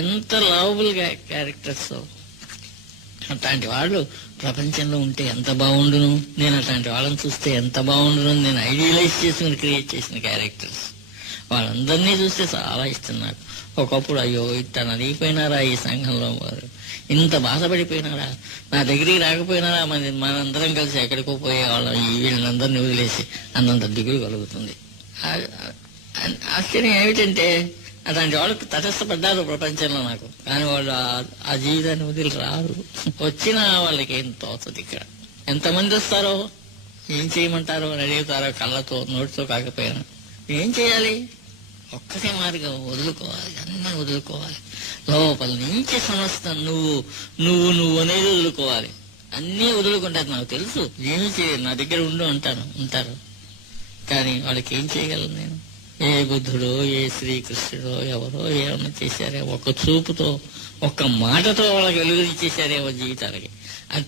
ఎంత lovable characters. అట్లాంటి వాళ్ళు ప్రపంచంలో ఉంటే ఎంత బాగుండును, నేను అట్లాంటి వాళ్ళని చూస్తే ఎంత బాగుండును, నేను ఐడియలైజ్ చేసుకుని క్రియేట్ చేసిన క్యారెక్టర్స్. వాళ్ళందరినీ చూస్తే చాలా ఇష్టం నాకు. ఒకప్పుడు అయ్యో ఇంత నలిగిపోయినారా ఈ సంఘంలో వారు, ఇంత బాధపడిపోయినారా, నా దగ్గరికి రాకపోయినారా, మనందరం కలిసి ఎక్కడికో పోయేవాళ్ళం ఈ వీళ్ళందరినీ వదిలేసి అన్నంత దిగులు కలుగుతుంది. ఆశ్చర్యం ఏమిటంటే అట్లాంటి వాళ్ళకి తటస్థపడ్డారు ప్రపంచంలో నాకు, కానీ వాళ్ళు ఆ జీవితాన్ని వదిలి రారు. వచ్చినా వాళ్ళకి ఏం తోచదు. ఇక్కడ ఎంతమంది వస్తారో ఏం చేయమంటారో అని అడుగుతారో, కళ్ళతో నోటితో కాకపోయినా. ఏం చేయాలి? ఒక్కటే మార్గం, వదులుకోవాలి, అన్నీ వదులుకోవాలి. లోపల నుంచి సమస్తం నువ్వు అనేది వదులుకోవాలి. అన్నీ వదులుకుంటారు. నాకు తెలుసు ఏమి చేయరు, నా దగ్గర ఉంటారు. కానీ వాళ్ళకి ఏం చేయగలను నేను? ఏ బుద్ధుడో ఏ శ్రీకృష్ణుడో ఎవరో ఏమన్నా చేశారే, ఒక్క చూపుతో ఒక్క మాటతో వాళ్ళకి వెలుగునిచ్చేశారేమో జీవితాలకి. అది